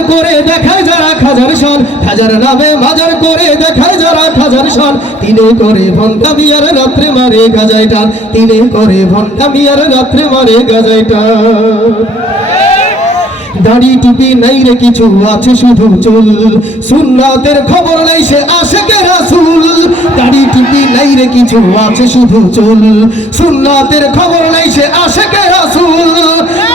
মাজার করে দেখায় যারা খাজার শান, খাজার নামে মাজার করে দেখায় যারা খাজার শান, তিনে করে ভণ্ডামি আর রাত্রে মারে গাজায় টান, তিনে করে ভণ্ডামি আর রাত্রে মারে গাজায় টান। দাড়ি টুপি নাই রে কিছু, আছে শুধু চুল, সুন্নাতের খবর নাই সে আশিকে রাসূল। দাড়ি টুপি নাই রে কিছু, আছে শুধু চুল, সুন্নাতের খবর নাই সে আশিকে রাসূল।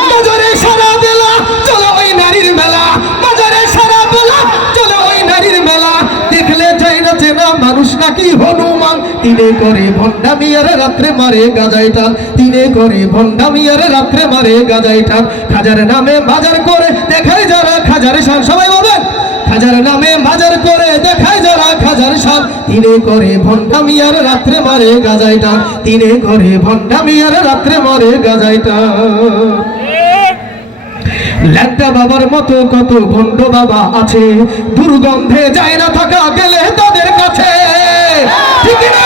বাজারে সারা বেলা চলো ওই নারীর মেলা, বাজারে সারা বেলা চলো ওই নারীর মেলা, দেখলে যাই না চেনা মানুষ নাকি হনুমান, তিনে করে ভণ্ডামি আর রাত্রে মারে গাজায় টান, তিনে করে ভণ্ডামি আর রাত্রে মারে গাজায় টান। খাজার নামে বাজার করে দেখায় যারা খাজার শান, সবাই বলেন খাজার নামে বাজার করে দেখায় যারা খাজার শান, তিনে করে ভণ্ডামি আর রাত্রে মারে গাজায় টান, তিনে করে ভণ্ডামি আর রাত্রে মারে গাজায় টান। ল্যাংটা বাবার মতো কত ভণ্ড বাবা আছে, দুর্গন্ধে যায় না থাকা গেলে তাদের কাছে, ঠিক না?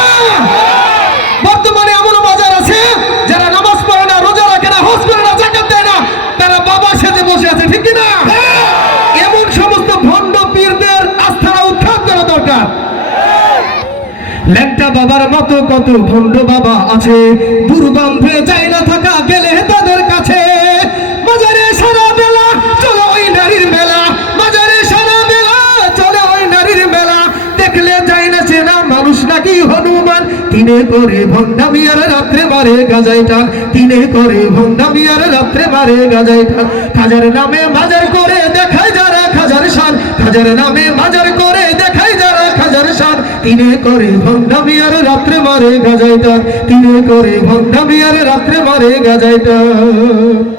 বর্তমানে এমন বাজার আছে যারা নামাজ পড়ে না, রোজা রাখে না, হজ করে না, যাকাত দেয় না, তারা বাবা সেজে বসে আছে, ঠিক না? এমন সমস্ত ভণ্ড পীরদের আস্থানা উৎখাত করা দরকার। ল্যাংটা বাবার মতো কত ভণ্ড বাবা আছে, দুর্গন্ধে যায় না থাকা গেলে তাদের কাছে, বাজারে সারা বেলা চলো ওই নারীর মেলা, বাজারে সারা বেলা চলো ওই নারীর মেলা, দেখলে যায় না চেনা মানুষ নাকি হনুমান, তিনে করে ভণ্ডামি আর রাত্রে মারে গাজায় টান, তিনে করে ভণ্ডামি আর রাত্রে মারে গাজায় টান। খাজার নামে বাজার করে দেখায় যারা খাজার শান, খাজার নামে বাজার করে দেখায় যারা খাজার শান, তিনে করে ভণ্ডামি আর রাত্রে মারে গাজায় টান, তিনে করে ভণ্ডামি আর রাত্রে মারে গাজায় টান।